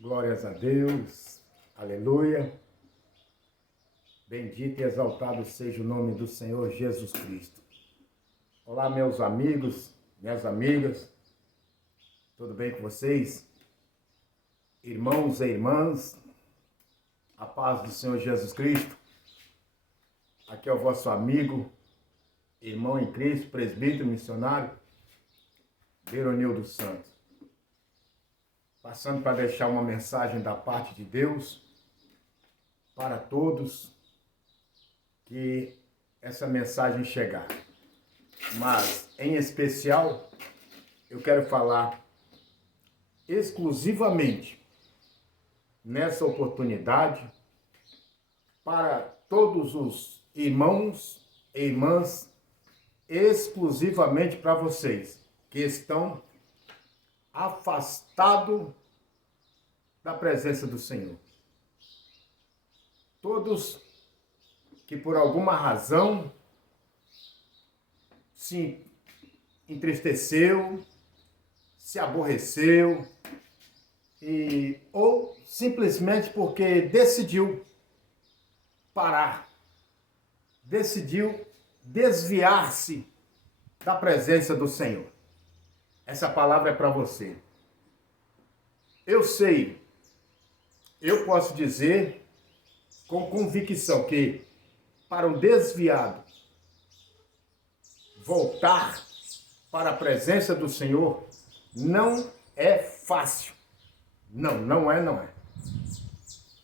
Glórias a Deus, aleluia. Bendito e exaltado seja o nome do Senhor Jesus Cristo. Olá, meus amigos, minhas amigas, tudo bem com vocês? Irmãos e irmãs, a paz do Senhor Jesus Cristo. Aqui é o vosso amigo, irmão em Cristo, presbítero missionário, Beronildo Santos. Passando para deixar uma mensagem da parte de Deus para todos, que essa mensagem chegar. Mas, em especial, eu quero falar exclusivamente nessa oportunidade para todos os irmãos e irmãs, exclusivamente para vocês que estão afastado da presença do Senhor. Todos que por alguma razão se entristeceu, se aborreceu, ou simplesmente porque decidiu parar, decidiu desviar-se da presença do Senhor. Essa palavra é para você. Eu sei, eu posso dizer com convicção que para um desviado voltar para a presença do Senhor não é fácil. Não é.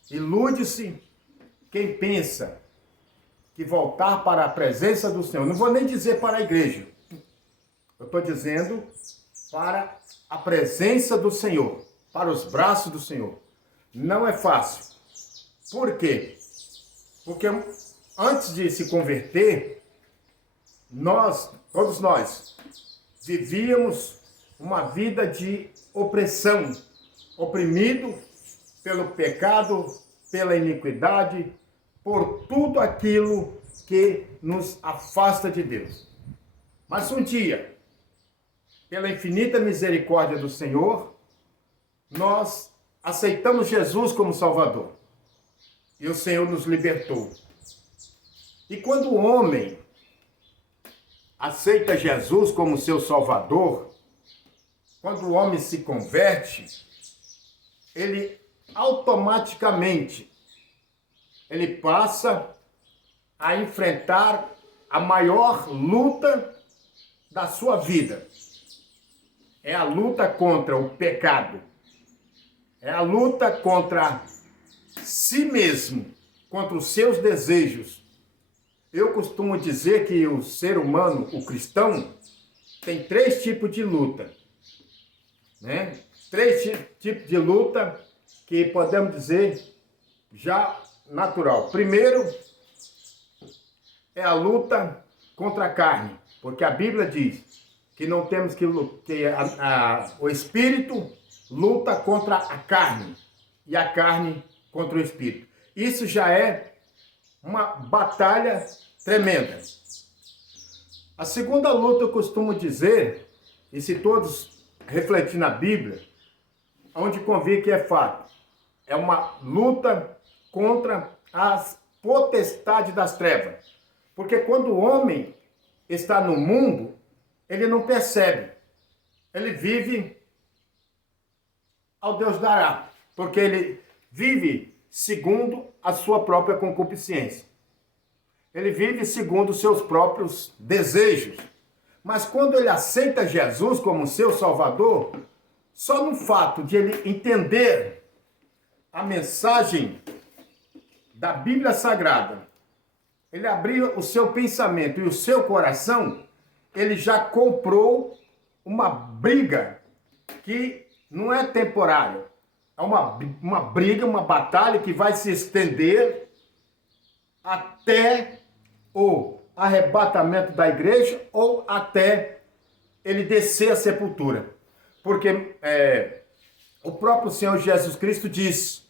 Ilude-se quem pensa que voltar para a presença do Senhor, não vou nem dizer para a igreja, eu estou dizendo para a presença do Senhor, para os braços do Senhor. Não é fácil. Por quê? Porque antes de se converter, todos nós, vivíamos uma vida de opressão, oprimido pelo pecado, pela iniquidade, por tudo aquilo que nos afasta de Deus. Mas um dia, pela infinita misericórdia do Senhor, nós aceitamos Jesus como Salvador. E o Senhor nos libertou. E quando o homem aceita Jesus como seu Salvador, quando o homem se converte, ele automaticamente ele passa a enfrentar a maior luta da sua vida. É a luta contra o pecado. É a luta contra si mesmo, contra os seus desejos. Eu costumo dizer que o ser humano, o cristão, tem 3 tipos de luta. Né? 3 tipos de luta que podemos dizer já natural. Primeiro é a luta contra a carne, porque a Bíblia diz que não temos que o espírito luta contra a carne e a carne contra o espírito. Isso já é uma batalha tremenda. A segunda luta eu costumo dizer, e se todos refletirem na Bíblia, onde convém que é fato, é uma luta contra as potestades das trevas. Porque quando o homem está no mundo, ele não percebe. Ele vive ao Deus dará, porque ele vive segundo a sua própria concupiscência. Ele vive segundo os seus próprios desejos. Mas quando ele aceita Jesus como seu Salvador, só no fato de ele entender a mensagem da Bíblia Sagrada, ele abrir o seu pensamento e o seu coração, ele já comprou uma briga que não é temporária. É uma briga, uma batalha que vai se estender até o arrebatamento da igreja ou até ele descer à sepultura. Porque o próprio Senhor Jesus Cristo diz,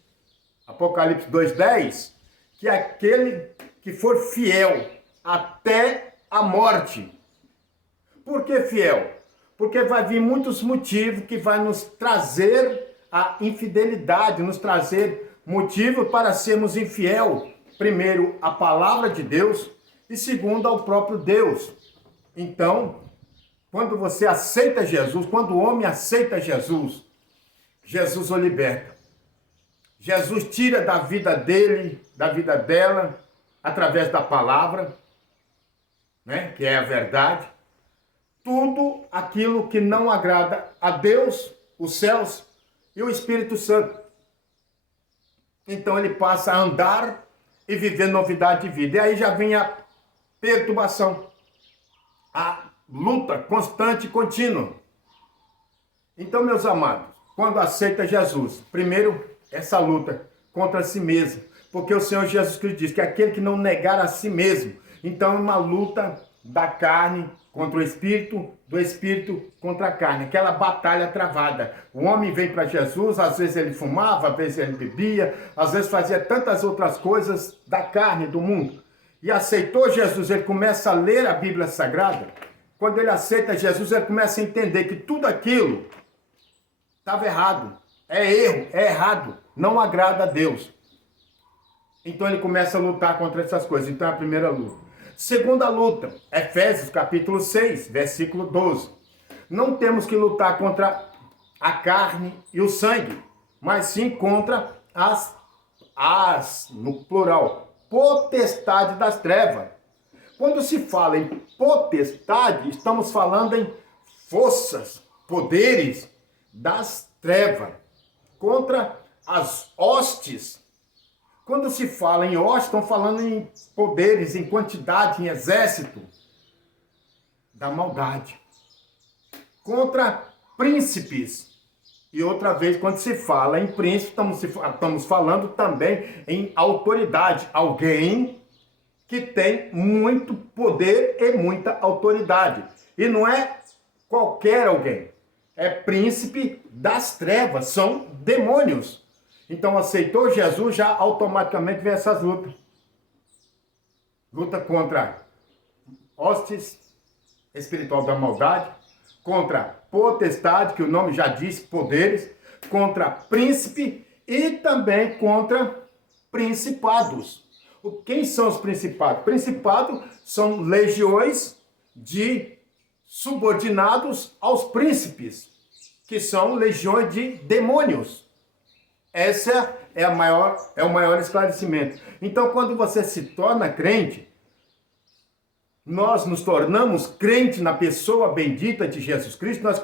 Apocalipse 2:10, que aquele que for fiel até a morte. Por que fiel? Porque vai vir muitos motivos que vai nos trazer a infidelidade, nos trazer motivo para sermos infiel. Primeiro, a palavra de Deus e segundo, ao próprio Deus. Então, quando você aceita Jesus, quando o homem aceita Jesus, Jesus o liberta. Jesus tira da vida dele, da vida dela, através da palavra, né, que é a verdade, tudo aquilo que não agrada a Deus, os céus e o Espírito Santo. Então ele passa a andar e viver novidade de vida. E aí já vem a perturbação, a luta constante e contínua. Então, meus amados, quando aceita Jesus, primeiro, essa luta contra si mesmo, porque o Senhor Jesus Cristo diz que aquele que não negar a si mesmo, então é uma luta da carne contra o espírito, do espírito contra a carne, aquela batalha travada. O homem vem para Jesus, às vezes ele fumava, às vezes ele bebia, às vezes fazia tantas outras coisas da carne, do mundo. E aceitou Jesus, ele começa a ler a Bíblia Sagrada. Quando ele aceita Jesus, ele começa a entender que tudo aquilo estava errado, é erro, é errado, não agrada a Deus. Então ele começa a lutar contra essas coisas. Então é a primeira luta. Segunda luta, Efésios capítulo 6, versículo 12. Não temos que lutar contra a carne e o sangue, mas sim contra no plural, potestade das trevas. Quando se fala em potestade, estamos falando em forças, poderes das trevas, contra as hostes. Quando se fala em hostes, estão falando em poderes, em quantidade, em exército da maldade. Contra príncipes. E outra vez, quando se fala em príncipe, estamos falando também em autoridade. Alguém que tem muito poder e muita autoridade. E não é qualquer alguém. É príncipe das trevas, são demônios. Então aceitou Jesus, já automaticamente vem essas lutas. Luta contra hostes espiritual da maldade, contra potestade, que o nome já diz, poderes, contra príncipe e também contra principados. Quem são os principados? Principados são legiões de subordinados aos príncipes, que são legiões de demônios. Essa é o maior esclarecimento. Então, quando você se torna crente, nós nos tornamos crente na pessoa bendita de Jesus Cristo, nós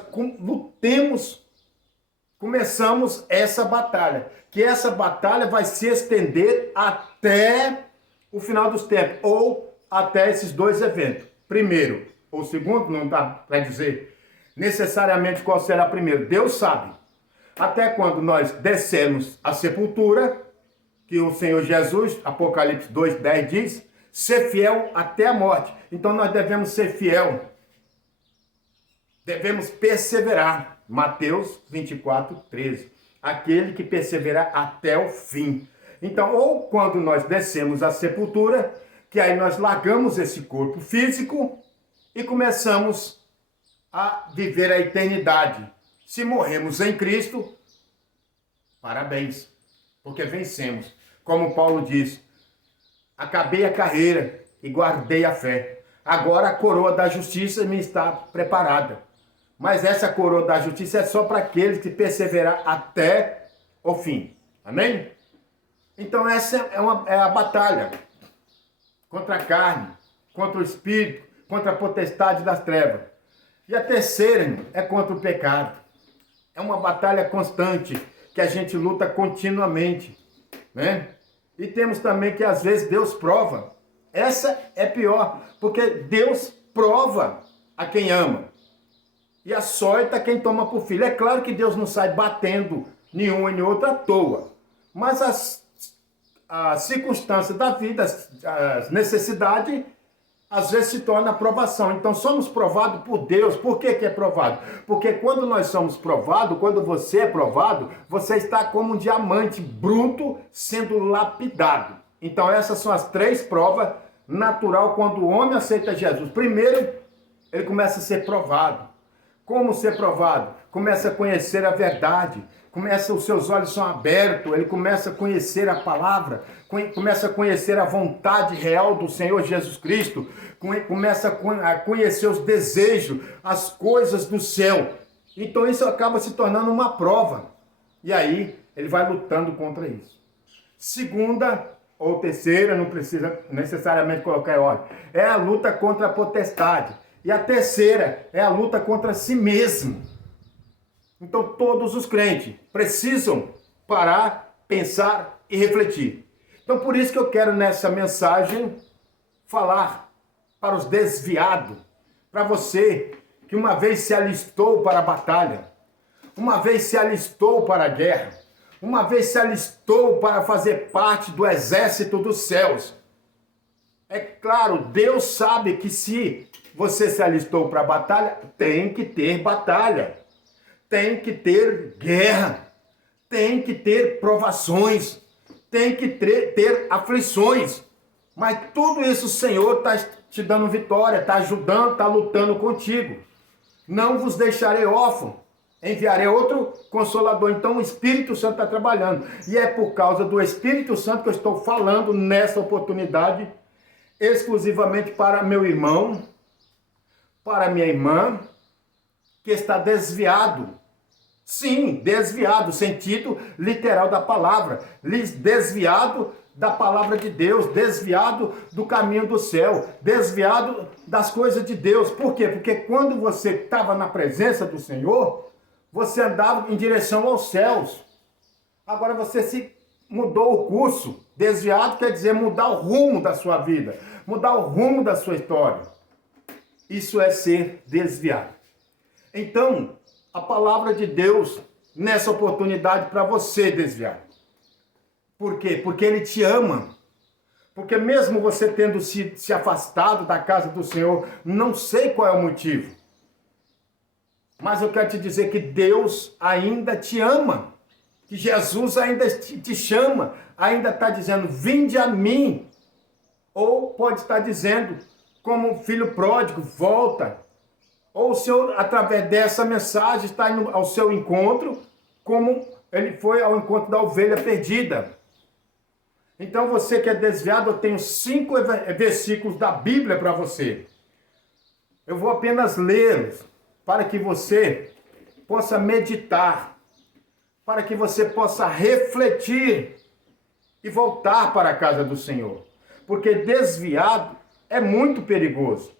começamos essa batalha, que essa batalha vai se estender até o final dos tempos, ou até esses dois eventos. Primeiro ou segundo, não dá para dizer necessariamente qual será primeiro, Deus sabe. Até quando nós descemos a sepultura, que o Senhor Jesus, Apocalipse 2:10 diz, ser fiel até a morte. Então nós devemos ser fiel, devemos perseverar. Mateus 24:13. Aquele que perseverar até o fim. Então, ou quando nós descemos a sepultura, que aí nós largamos esse corpo físico e começamos a viver a eternidade. Se morremos em Cristo, parabéns, porque vencemos. Como Paulo diz, acabei a carreira e guardei a fé. Agora a coroa da justiça me está preparada. Mas essa coroa da justiça é só para aqueles que perseverar até o fim. Amém? Então essa é a batalha contra a carne, contra o espírito, contra a potestade das trevas. E a terceira é contra o pecado. É uma batalha constante que a gente luta continuamente, né? E temos também que às vezes Deus prova. Essa é pior, porque Deus prova a quem ama. E açoita quem toma por filho. É claro que Deus não sai batendo nenhum e nem outro à toa. Mas as circunstâncias da vida, as necessidades, às vezes se torna aprovação. Então somos provados por Deus. Por que é provado? Porque quando nós somos provados, quando você é provado, você está como um diamante bruto sendo lapidado. Então essas são as três provas natural quando o homem aceita Jesus. Primeiro, ele começa a ser provado. Como ser provado? Começa a conhecer a verdade. Os seus olhos são abertos, ele começa a conhecer a palavra, começa a conhecer a vontade real do Senhor Jesus Cristo, começa a conhecer os desejos, as coisas do céu. Então isso acaba se tornando uma prova. E aí ele vai lutando contra isso. Segunda ou terceira, não precisa necessariamente colocar em ordem, é a luta contra a potestade. E a terceira é a luta contra si mesmo. Então todos os crentes precisam parar, pensar e refletir. Então por isso que eu quero nessa mensagem falar para os desviados, para você que uma vez se alistou para a batalha, uma vez se alistou para a guerra, uma vez se alistou para fazer parte do exército dos céus. É claro, Deus sabe que se você se alistou para a batalha, tem que ter batalha. Tem que ter guerra, tem que ter provações, tem que ter aflições. Mas tudo isso o Senhor está te dando vitória, está ajudando, está lutando contigo. Não vos deixarei órfão, enviarei outro consolador. Então o Espírito Santo está trabalhando. E é por causa do Espírito Santo que eu estou falando nessa oportunidade, exclusivamente para meu irmão, para minha irmã, que está desviado. Sim, desviado, sentido literal da palavra, desviado da palavra de Deus, desviado do caminho do céu, desviado das coisas de Deus. Por quê? Porque quando você estava na presença do Senhor, você andava em direção aos céus. Agora você se mudou o curso. Desviado quer dizer mudar o rumo da sua vida, mudar o rumo da sua história. Isso é ser desviado. Então, a palavra de Deus nessa oportunidade para você desviar. Por quê? Porque Ele te ama. Porque mesmo você tendo se afastado da casa do Senhor, não sei qual é o motivo, mas eu quero te dizer que Deus ainda te ama. Que Jesus ainda te chama. Ainda está dizendo, vinde a mim. Ou pode estar dizendo, como filho pródigo, volta. Ou o Senhor, através dessa mensagem, está indo ao seu encontro, como ele foi ao encontro da ovelha perdida. Então, você que é desviado, eu tenho 5 versículos da Bíblia para você. Eu vou apenas lê-los, para que você possa meditar, para que você possa refletir e voltar para a casa do Senhor. Porque desviado é muito perigoso.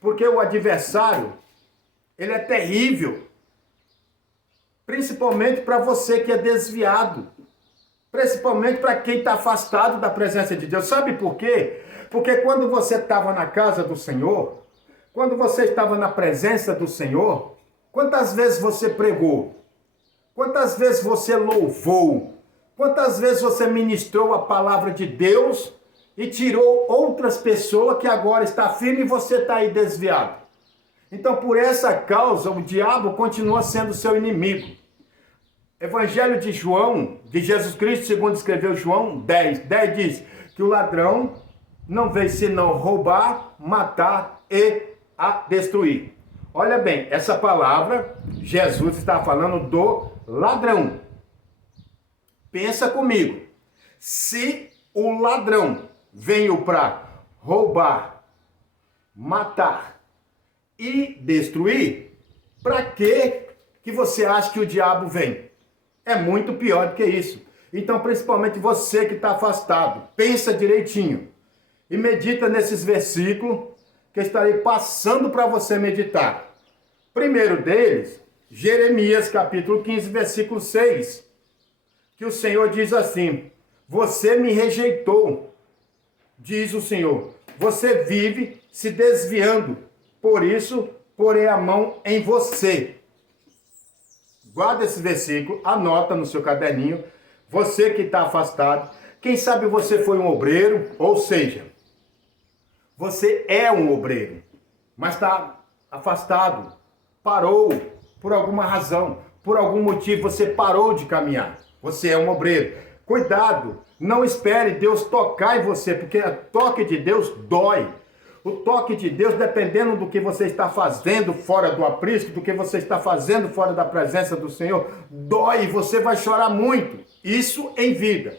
Porque o adversário, ele é terrível. Principalmente para você que é desviado. Principalmente para quem está afastado da presença de Deus. Sabe por quê? Porque quando você estava na casa do Senhor, quando você estava na presença do Senhor, quantas vezes você pregou? Quantas vezes você louvou? Quantas vezes você ministrou a palavra de Deus e tirou outras pessoas que agora está firme e você está aí desviado? Então, por essa causa, o diabo continua sendo seu inimigo. Evangelho de João, de Jesus Cristo, segundo escreveu João 10 diz que o ladrão não veio senão roubar, matar e a destruir. Olha bem, essa palavra, Jesus está falando do ladrão. Pensa comigo, se o ladrão veio para roubar, matar e destruir, para que você acha que o diabo vem? É muito pior do que isso. Então, principalmente você que está afastado, pensa direitinho e medita nesses versículos que eu estarei passando para você meditar. Primeiro deles, Jeremias capítulo 15, versículo 6, que o Senhor diz assim: você me rejeitou, diz o Senhor, você vive se desviando, por isso porei a mão em você. Guarda esse versículo, anota no seu caderninho. Você que está afastado, quem sabe você foi um obreiro, ou seja, você é um obreiro, mas está afastado, parou por alguma razão, por algum motivo você parou de caminhar. Você é um obreiro. Cuidado, não espere Deus tocar em você, porque o toque de Deus dói. O toque de Deus, dependendo do que você está fazendo fora do aprisco, do que você está fazendo fora da presença do Senhor, dói, você vai chorar muito. Isso em vida.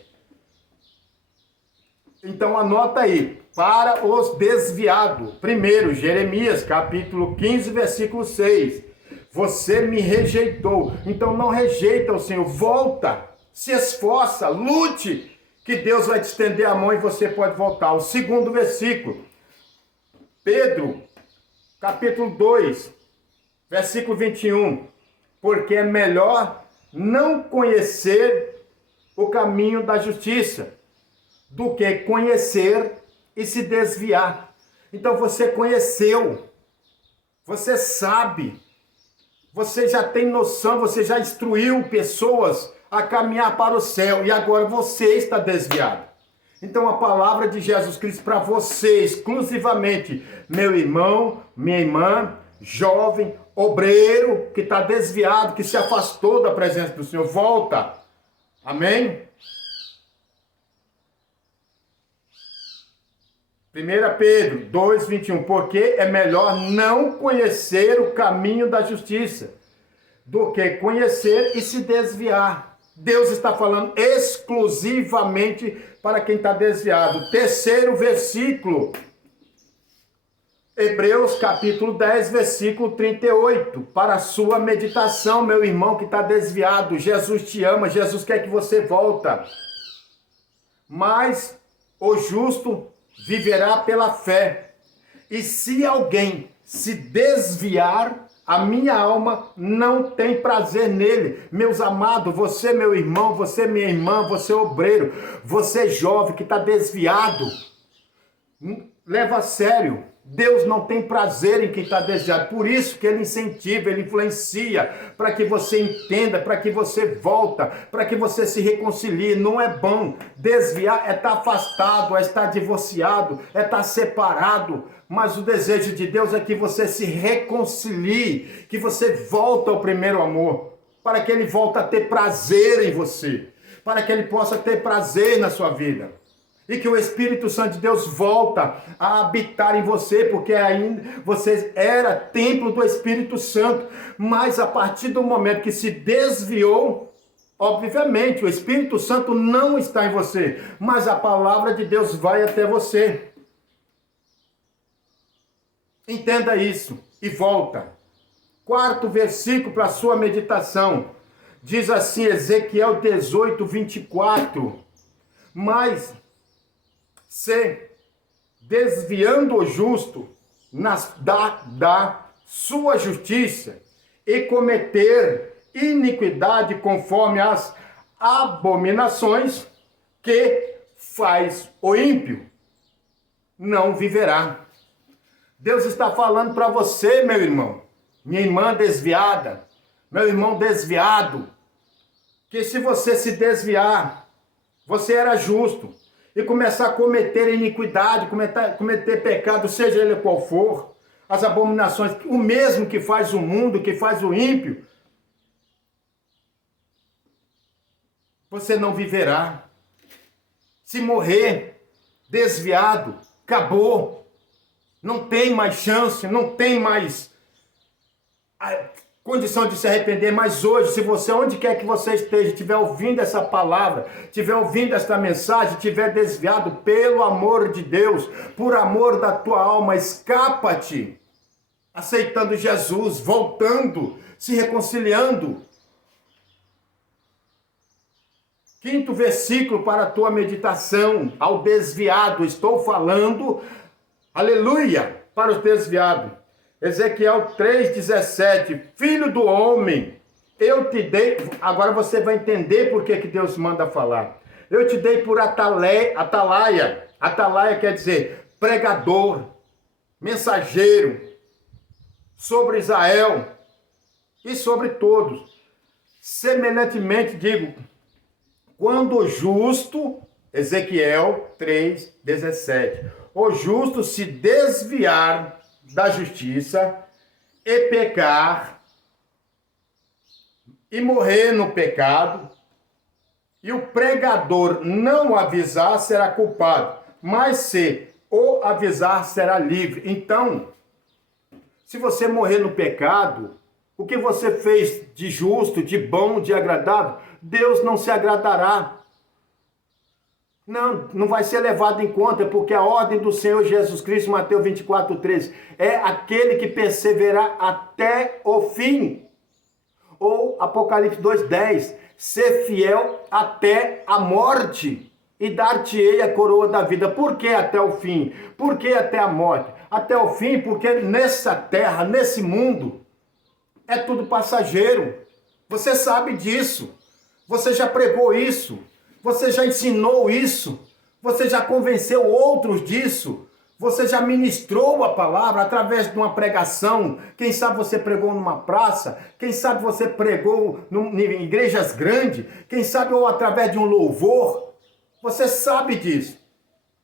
Então anota aí, para os desviados. Primeiro, Jeremias, capítulo 15, versículo 6. Você me rejeitou, então não rejeita o Senhor, volta, se esforça, lute, que Deus vai te estender a mão e você pode voltar. O segundo versículo, Pedro, capítulo 2, versículo 21. Porque é melhor não conhecer o caminho da justiça do que conhecer e se desviar. Então você conheceu, você sabe, você já tem noção, você já instruiu pessoas a caminhar para o céu e agora você está desviado. Então a palavra de Jesus Cristo para você exclusivamente, meu irmão, minha irmã, jovem, obreiro que está desviado, que se afastou da presença do Senhor, volta. Amém? 1 Pedro 2,21, porque é melhor não conhecer o caminho da justiça do que conhecer e se desviar. Deus está falando exclusivamente para quem está desviado. Terceiro versículo, Hebreus capítulo 10, versículo 38, para a sua meditação, meu irmão que está desviado. Jesus te ama, Jesus quer que você volta. Mas o justo viverá pela fé. E se alguém se desviar, a minha alma não tem prazer nele. Meus amados, você meu irmão, você minha irmã, você obreiro, você jovem que está desviado, leva a sério. Deus não tem prazer em quem está desviado. Por isso que Ele incentiva, Ele influencia, para que você entenda, para que você volta, para que você se reconcilie. Não é bom. Desviar é estar afastado, é estar divorciado, é estar separado. Mas o desejo de Deus é que você se reconcilie, que você volte ao primeiro amor, para que Ele volte a ter prazer em você, para que Ele possa ter prazer na sua vida. E que o Espírito Santo de Deus volta a habitar em você, porque ainda você era templo do Espírito Santo. Mas a partir do momento que se desviou, obviamente o Espírito Santo não está em você, mas a palavra de Deus vai até você. Entenda isso e volta. Quarto versículo para a sua meditação. Diz assim, Ezequiel 18, 24. Mas se desviando o justo da sua justiça e cometer iniquidade conforme as abominações que faz o ímpio, não viverá. Deus está falando para você, meu irmão, minha irmã desviada, meu irmão desviado, que se você se desviar, você era justo, e começar a cometer iniquidade, cometer pecado, seja ele qual for, as abominações, o mesmo que faz o mundo, que faz o ímpio, você não viverá. Se morrer desviado, acabou. Não tem mais chance, não tem mais condição de se arrepender. Mas hoje, se você, onde quer que você esteja, estiver ouvindo essa palavra, estiver ouvindo esta mensagem, estiver desviado, pelo amor de Deus, por amor da tua alma, escapa-te, aceitando Jesus, voltando, se reconciliando. Quinto versículo para a tua meditação, ao desviado, estou falando, aleluia, para os desviados. Ezequiel 3,17, filho do homem, eu te dei, agora você vai entender por que Deus manda falar. Eu te dei por atalaia, atalaia quer dizer pregador, mensageiro, sobre Israel e sobre todos. Semelhantemente digo, quando o justo, Ezequiel 3,17, o justo se desviar da justiça e pecar e morrer no pecado, e o pregador não avisar, será culpado. Mas se ou avisar será livre. Então, se você morrer no pecado, o que você fez de justo, de bom, de agradável, Deus não se agradará. Não vai ser levado em conta, porque a ordem do Senhor Jesus Cristo, Mateus 24:13, é aquele que perseverar até o fim. Ou Apocalipse 2:10, ser fiel até a morte e dar-te-ei a coroa da vida. Por que até o fim? Por que até a morte? Até o fim, porque nessa terra, nesse mundo, é tudo passageiro. Você sabe disso. Você já pregou isso. Você já ensinou isso. Você já convenceu outros disso. Você já ministrou a palavra através de uma pregação. Quem sabe você pregou numa praça. Quem sabe você pregou em igrejas grandes. Quem sabe ou através de um louvor. Você sabe disso.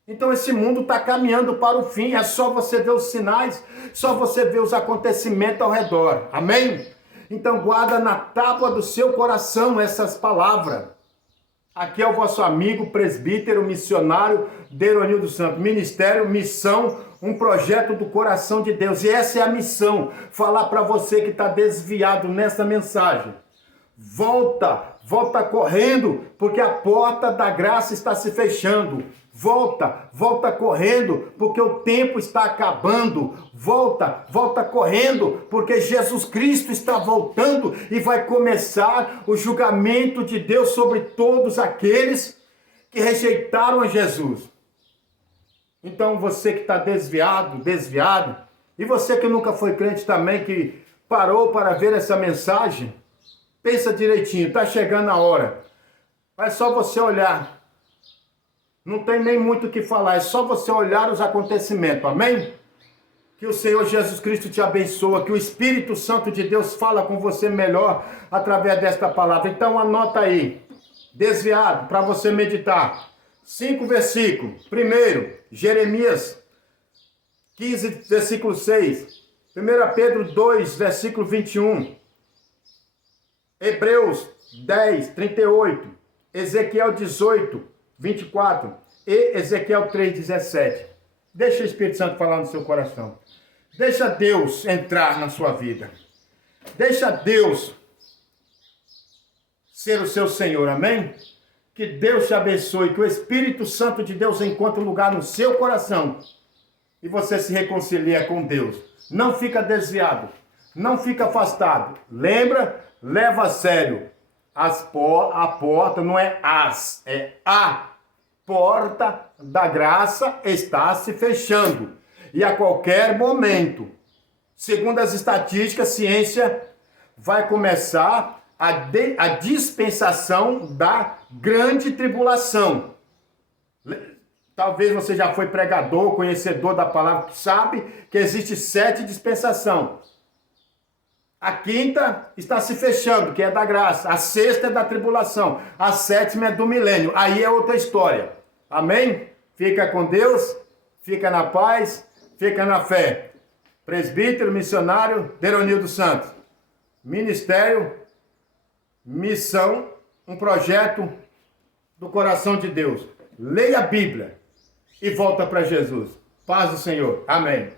Então esse mundo está caminhando para o fim. É só você ver os sinais. Só você ver os acontecimentos ao redor. Amém? Então guarda na tábua do seu coração essas palavras. Aqui é o vosso amigo, presbítero, missionário, Deronildo Santos. Ministério, missão, um projeto do coração de Deus. E essa é a missão, falar para você que está desviado nessa mensagem. Volta correndo, porque a porta da graça está se fechando. Volta correndo, porque o tempo está acabando. Volta correndo, porque Jesus Cristo está voltando e vai começar o julgamento de Deus sobre todos aqueles que rejeitaram a Jesus. Então você que está desviado, e você que nunca foi crente também, que parou para ver essa mensagem, pensa direitinho, está chegando a hora. É só você olhar. Não tem nem muito o que falar, é só você olhar os acontecimentos, amém? Que o Senhor Jesus Cristo te abençoa, que o Espírito Santo de Deus fala com você melhor através desta palavra. Então anota aí, desviado, para você meditar. 5 versículos. Primeiro, Jeremias 15, versículo 6. 1 Pedro 2, versículo 21. Hebreus 10, 38. Ezequiel 18, 24 e Ezequiel 3:17. Deixa o Espírito Santo falar no seu coração. Deixa Deus entrar na sua vida. Deixa Deus ser o seu Senhor, amém? Que Deus te abençoe, que o Espírito Santo de Deus encontre lugar no seu coração e você se reconcilia com Deus. Não fica desviado, não fica afastado. Lembra? Leva a sério. A porta não é é a porta da graça está se fechando. E a qualquer momento, segundo as estatísticas, a ciência vai começar a dispensação da grande tribulação. Talvez você já foi pregador, conhecedor da palavra, que sabe que existe 7 dispensações. A 5ª está se fechando, que é da graça. A 6ª é da tribulação. A 7ª é do milênio. Aí é outra história. Amém? Fica com Deus, fica na paz, fica na fé. Presbítero, missionário, Deronildo Santos. Ministério, missão, um projeto do coração de Deus. Leia a Bíblia e volta para Jesus. Paz do Senhor. Amém.